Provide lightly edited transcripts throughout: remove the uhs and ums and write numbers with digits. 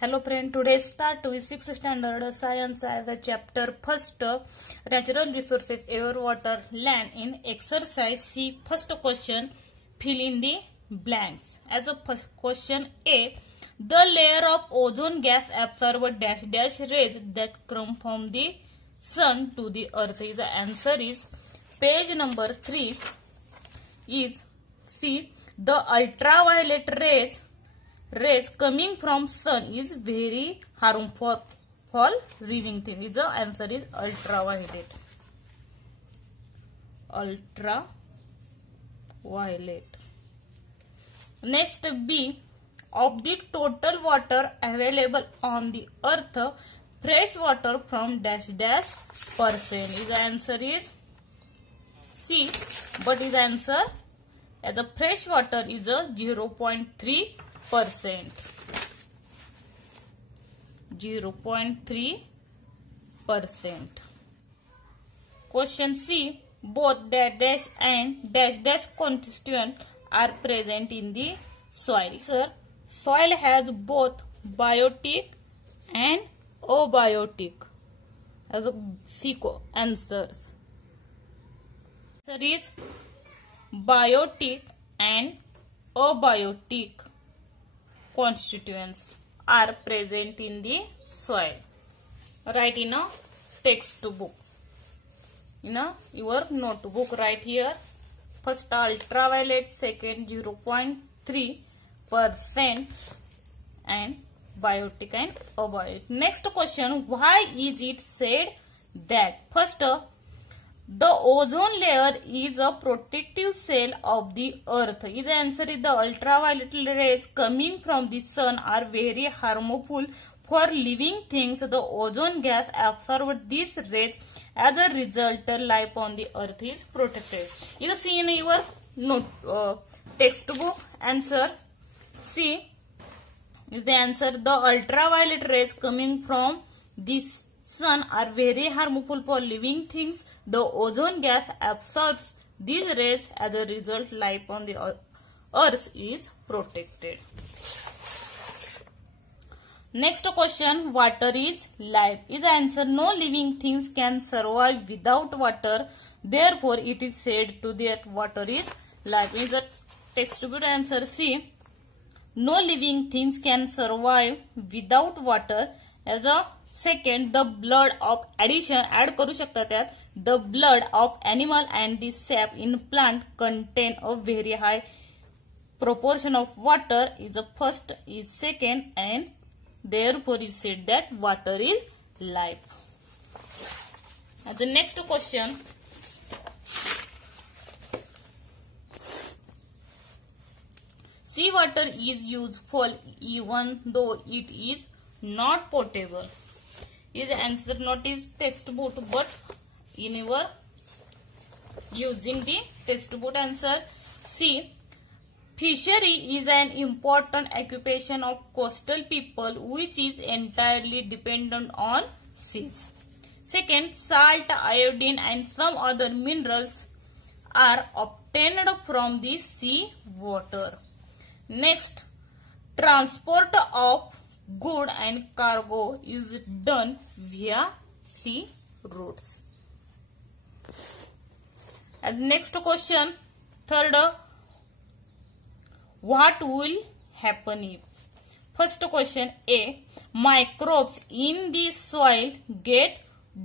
Hello friend, today start with 6th standard science as a chapter first natural resources air, water, land in exercise C. First question, fill in the blanks. As a first question A, the layer of ozone gas absorb dash dash rays that come from the sun to the earth. The answer is page number 3 is C. The ultraviolet rays coming from sun is very harmful for living things. The answer is ultraviolet. Next B, of the total water available on the earth, fresh water from dash dash percent. The answer is C, but his answer as a fresh water is a 0.3%. 0.3%. Question C, both dash dash and dash dash constituent are present in the soil. Sir, soil has both biotic and abiotic as a C answers. Answer is biotic and abiotic constituents are present in the soil. Write in a textbook. In your notebook, write here. First ultraviolet, second 0.3%, and biotic and abiotic. Next question, why is it said that first the ozone layer is a protective cell of the earth? His answer is the ultraviolet rays coming from the sun are very harmful for living things. The ozone gas absorbs these rays. As a result, life on the earth is protected. You see in your textbook. Answer C is the answer. The ultraviolet rays coming from this sun are very harmful for living things. The ozone gas absorbs these rays. As a result, life on the earth is protected. Next question, water is life. Is the answer. No living things can survive without water. Therefore, it is said to that water is life. Is the textbook answer C. No living things can survive without water. As a second, the blood of addition add करू शकता त्यात. The blood of animal and the sap in plant contain a very high proportion of water. Is the first, is second, and therefore is said that water is life. As the next question, seawater is useful even though it is not potable. Is the answer not is textbook but in your using the textbook. Answer C. Fishery is an important occupation of coastal people which is entirely dependent on seas. Second, salt, iodine and some other minerals are obtained from the sea water. Next, transport of good and cargo is done via sea routes. And next question, third, what will happen if? First question A, microbes in the soil get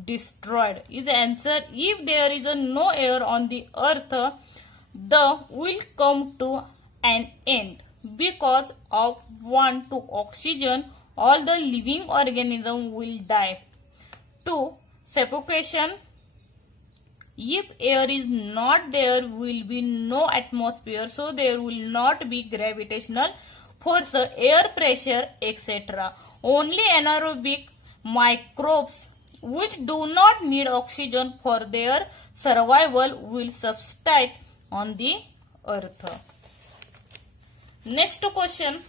destroyed. Is the answer. If there is no air on the earth, the will come to an end. Because of want to oxygen, all the living organism will die. 2. Suffocation. If air is not there, will be no atmosphere, so there will not be gravitational force, air pressure, etc. Only anaerobic microbes which do not need oxygen for their survival will subsist on the earth. Next question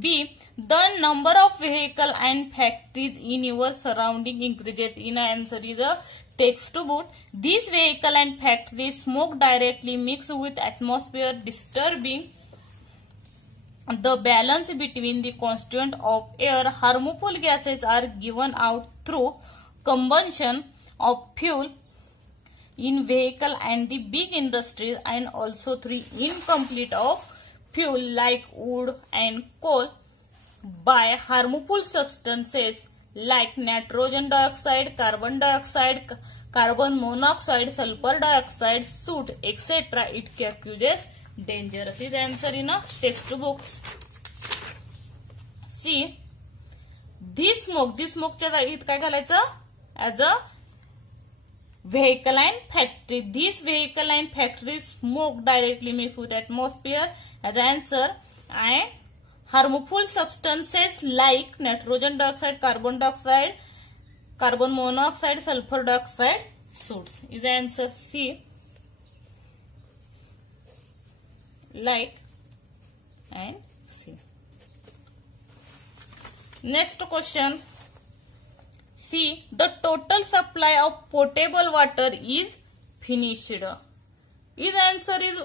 B, the number of vehicles and factories in your surrounding increases. In answer is a textbook. These vehicles and factories smoke directly mix with atmosphere, disturbing the balance between the constituent of air, harmful gases are given out through combustion of fuel in vehicle and the big industries, and also through incomplete of fuel like wood and coal by harmful substances like nitrogen dioxide, carbon dioxide, carbon monoxide, sulfur dioxide, soot, etc. It causes dangerous. Is the answer in a textbook. See, this smokeच्या जागेत काय घालायचं? As a vehicle and factory. This vehicle and factory smoke directly mix with atmosphere as an answer, and harmful substances like nitrogen dioxide, carbon dioxide, carbon monoxide, sulfur dioxide, soot. Is the answer C. Like and C. Next question. See, the total supply of potable water is finished. Is answer is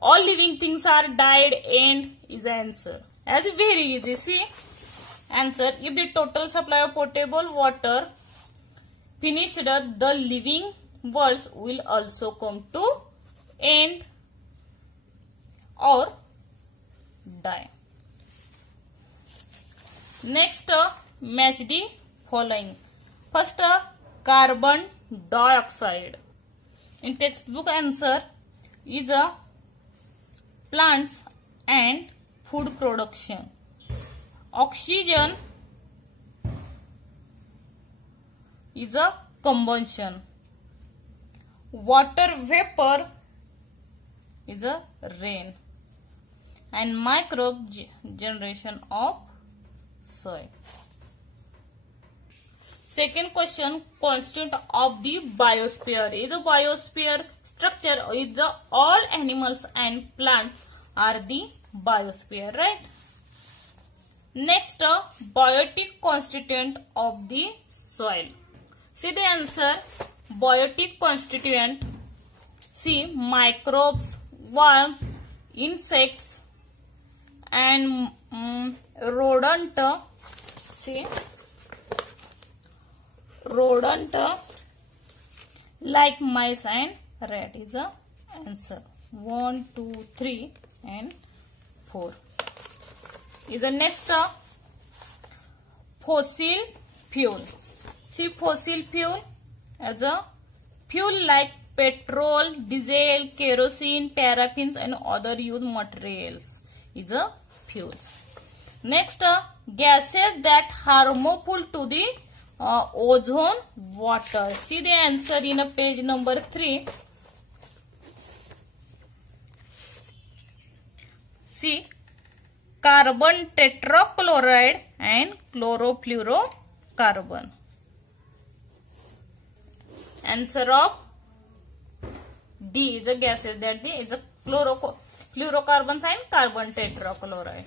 all living things are died and is answer. As very easy. See, answer, if the total supply of potable water finished, the living worlds will also come to end or die. Next, match the following. First, carbon dioxide. In textbook answer is a plants and food production. Oxygen is a combustion. Water vapor is a rain. And microbe generation of soil. Second question, constituent of the biosphere. Is a biosphere structure is the all animals and plants are the biosphere, right? Next, biotic constituent of the soil. See the answer, biotic constituent. See, microbes, worms, insects, and rodent. See, rodent like mice and rat is the answer. 1, 2, 3 and 4 is the next. Fossil fuel. See, fossil fuel as a fuel like petrol, diesel, kerosene, paraffins and other used materials is a fuels. Next, gases that harmful to the ozone water. See the answer in a page number 3. See, carbon tetrachloride and chlorofluorocarbon. Answer of D is a gases that the is a fluorocarbons and carbon tetrachloride.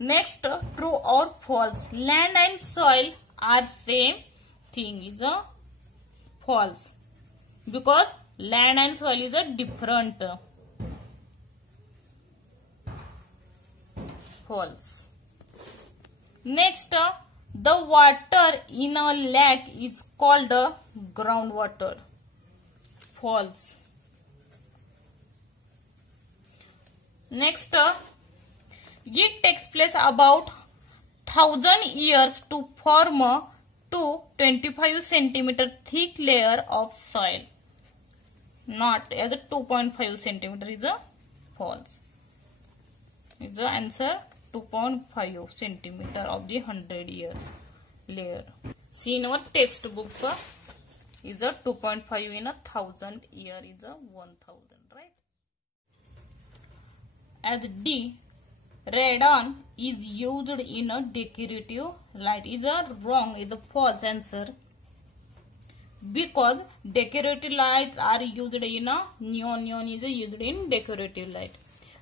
Next, true or false. Land and soil are same thing is a false, because land and soil is a different. False. Next, the water in a lake is called groundwater. False. Next, it takes place about 1000 years to form a 25 centimeter thick layer of soil. Not as a 2.5 centimeter is a false. Is the answer 2.5 centimeter of the 100 years layer. See in our textbook is a 2.5 in 1,000 year is a 1,000, right? As D, radon is used in a decorative light. Is a wrong, is a false answer, because decorative lights are used in a neon is used in decorative light.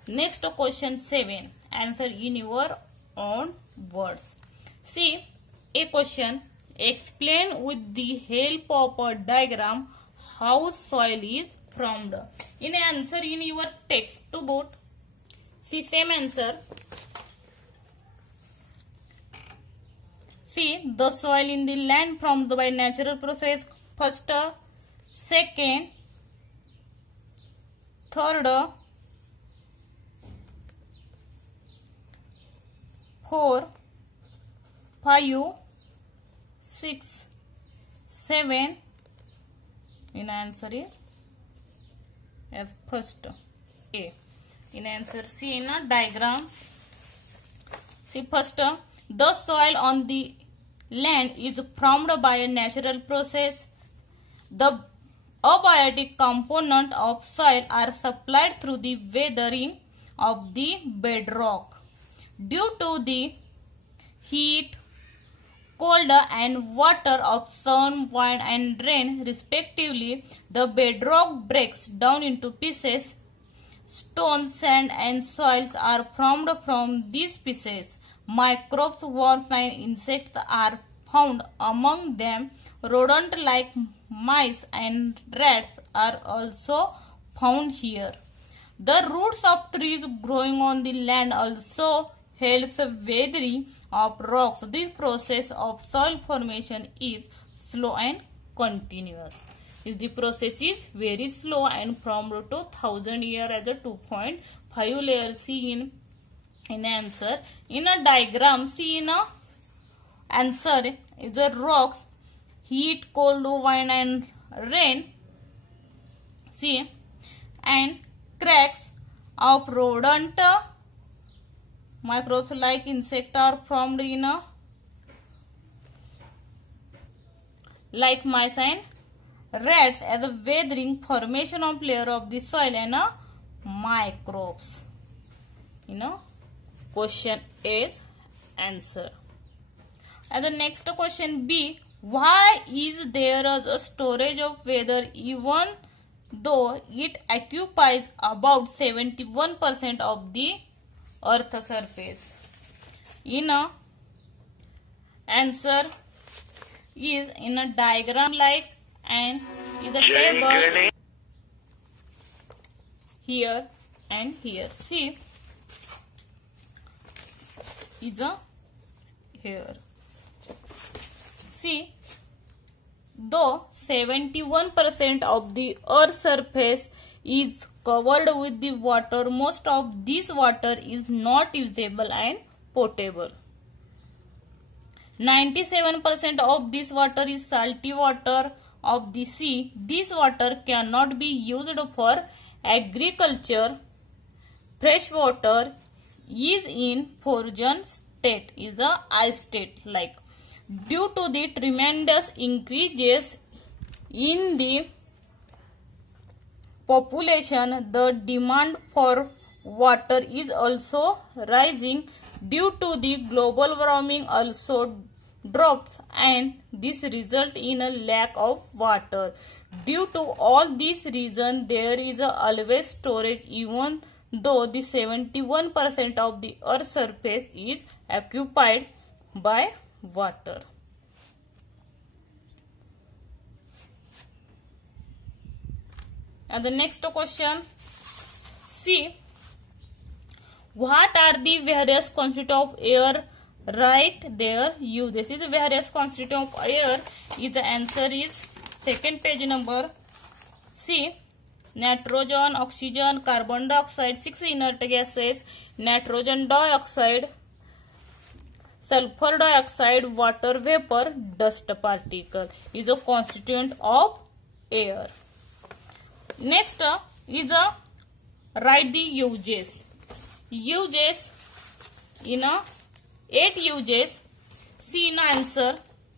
Next question 7. Answer in your own words. See, a question, explain with the help of a diagram how soil is formed. In answer in your textbook. See, same answer. See the soil in the land formed by natural process. First, second, third, four, 5, 6, 7. In answer is as first A. In answer C in a diagram. See first, the soil on the land is formed by a natural process. The abiotic component of soil are supplied through the weathering of the bedrock. Due to the heat, cold and water of sun, wind and rain respectively, the bedrock breaks down into pieces. Stones, sand and soils are formed from these pieces. Microbes, worms and insects are found among them. Rodents like mice and rats are also found here. The roots of trees growing on the land also helps weathering of rocks. This process of soil formation is slow and continuous. The process is very slow and from 2000 years as a 2.5 layer. See in answer. In a diagram, see in a answer is a rocks, heat, cold, wind and rain. See, and cracks of rodent, microbes like insect are formed in a like mice and rats as a weathering formation of layer of the soil and microbes. Question A is answer. And the next question B. Why is there a storage of weather even though it occupies about 71% of the earth's surface? Answer is in a diagram like and is a table here and here. See is a here. See, though 71% of the earth's surface is covered with the water, most of this water is not usable and potable. 97% of this water is salty water of the sea. This water cannot be used for agriculture. Fresh water is in frozen state, is the ice state like. Due to the tremendous increases in the population, the demand for water is also rising. Due to the global warming also drops and this result in a lack of water. Due to all these reasons, there is always storage even though the 71% of the earth's surface is occupied by water. And the next question, see, what are the various constituents of air? Write their uses. Is the various constituents of air. Is the answer is second page number. See, nitrogen, oxygen, carbon dioxide, 6 inert gases, nitrogen dioxide, sulfur dioxide, water vapor, dust particle is a constituent of air. Next is a write the uses. Uses in a 8 uses. See in answer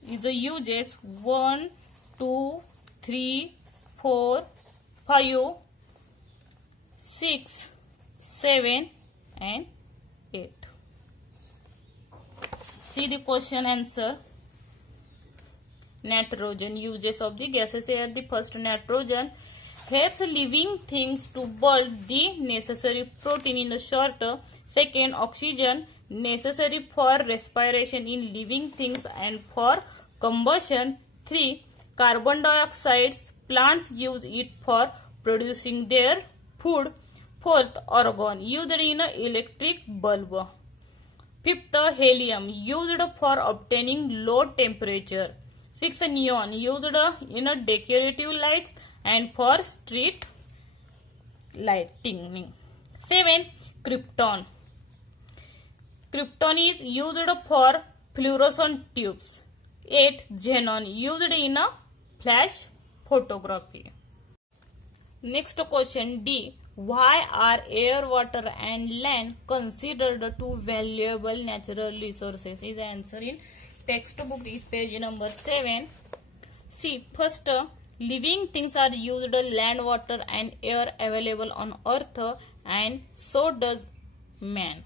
is a uses 1, 2, 3, 4, 5, 6, 7 and 8. See the question answer. Nitrogen, uses of the gases air. The first, nitrogen helps living things to build the necessary protein in the short. Second, oxygen, necessary for respiration in living things and for combustion. 3, carbon dioxide, plants use it for producing their food. Fourth, argon, used in an electric bulb. Fifth, helium used for obtaining low temperature. 6, neon used in a decorative lights and for street lighting. 7, krypton. Krypton is used for fluorescent tubes. 8, xenon used in a flash photography. Next question D. Why are air, water and land considered two valuable natural resources? Is the answer in textbook is page number 7. See, first, living things are used land, water and air available on earth, and so does man.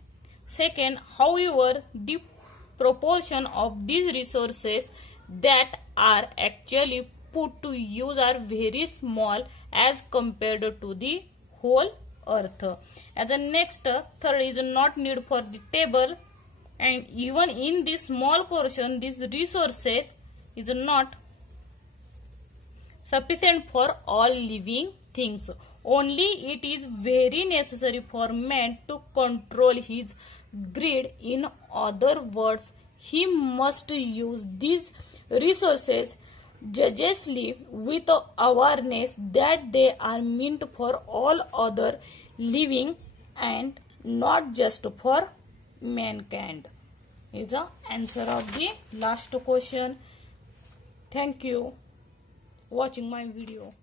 Second, however, the proportion of these resources that are actually put to use are very small as compared to the whole earth. And the next, third is not need for the table, and even in this small portion these resources is not sufficient for all living things. Only it is very necessary for man to control his greed. In other words, he must use these resources judiciously with awareness that they are meant for all other living and not just for mankind. Is the answer of the last question. Thank you watching my video.